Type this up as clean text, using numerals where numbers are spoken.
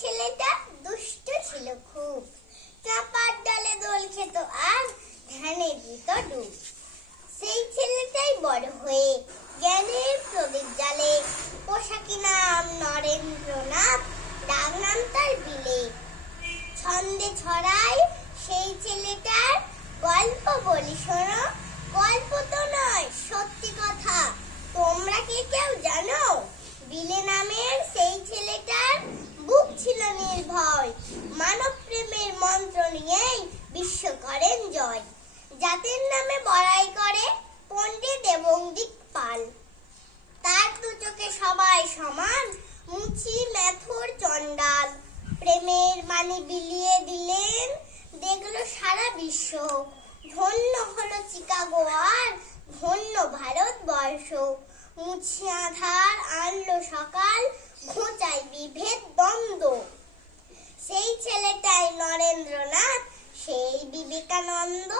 ছেলেটা দুষ্ট ছিল খুব, চাপার ডালে দোল খেত আর ধ্যানে দিত ডুব। সেই ছেলেটাই বড় হয়ে জ্ঞানের প্রদীপ জ্বালে, পোশাকি নাম নরেন্দ্রনাথ, ডাক নাম তার বিলে। ছন্দে ছড়ায় সেই ছেলেটার গল্প বলি শোনো, গল্প তো নয় সত্যি কথা। তোমরা কি কেউ জানো? বিলে নামের সেই ছেলেটার বুক ছিল নির্ভয়, মানব প্রেমের মন্ত্র নিয়েই বিশ্ব করেন জয়। জাতির নামে বড়াই করে পণ্ডিত এবং দিকপাল, তার দু চোখে সবাই সমান, মুচি মেথর চণ্ডাল। প্রেমের বাণী বিলিয়ে দিলেন, দেখলো সারা বিশ্ব, ধন্য হলো চিকাগো আর ধন্য ভারতবর্ষ। মুছে আধার আনলো সকাল, ঘোচায় বিভেদ দ্বন্দ্ব। সেই ছেলেটাই নরেন্দ্রনাথ, সেই বিবেকানন্দ।